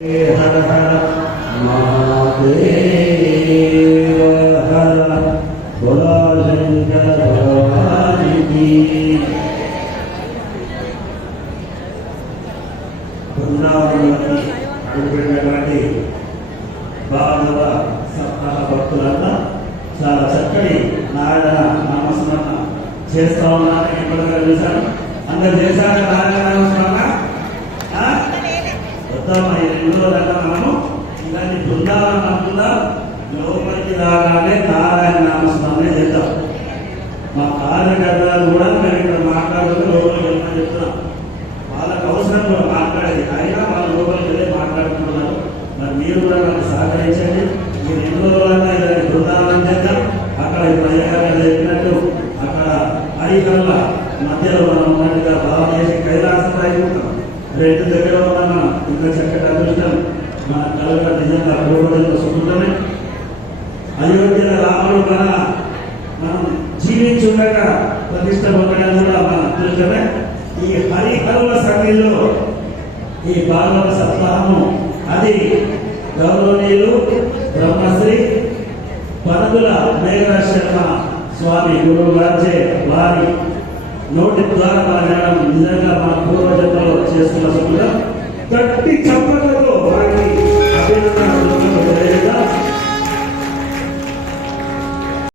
हर हर महादेव हर बोला शंकर भगवान की। బృందావనానికి భాగవత సప్తాహ భక్తులంతా చాలా చక్కటి నారాయణ నామస్మరణ చేస్తా ఉన్నారని ఎప్పటికీ చూశాను. అందరు చేశారు నారాయణ నామస్మరణ. ఈ 2 రోజులన్నా మనము ఇలాంటి బృందావనంలో లోపలికి రాగానే నారాయణ నామస్మరణే చేద్దాం. మా కార్యకర్తలు కూడా మేము ఇక్కడ మాట్లాడుతూ లోపలికి వెళ్ళమని చెప్తున్నాం. వాళ్ళకి అవసరం కూడా మాట్లాడేది, అయినా వాళ్ళు లోపలికి వెళ్ళి మాట్లాడుతున్నారు. మరి మీరు కూడా నాకు సహకరించండి. ఈ 2 రోజులన్నా ఇలాంటి బృందావనం చేద్దాం. అక్కడ ఇప్పుడు అయ్యగారు చెప్పినట్టు అక్కడ హరికల్ల మధ్యలో మనం ఉన్నట్టుగా భావం చేసి కైలాసం అయిపోతాం. 2 దగ్గర ఉన్న ఇంత చక్కటి అదృష్టం మన కలగ నిజంగా పూర్వజన్మ సుకృతమే. అయోధ్య రాముడు మనం జీవించుండగా ప్రతిష్ట పొందడం కూడా మన అదృష్టమే. ఈ హరిహరుల సన్నిధిలో ఈ భాగవత సప్తాహము అది గౌరవనీయులు బ్రహ్మశ్రీ పనదుల మేఘరాజ్ శర్మ స్వామి గురువు గారిచే వారి నోటి ద్వారా మన నిజంగా మన పూర్వజన్మలో చేస్తున్న సుఖం గట్టి చెప్పండి.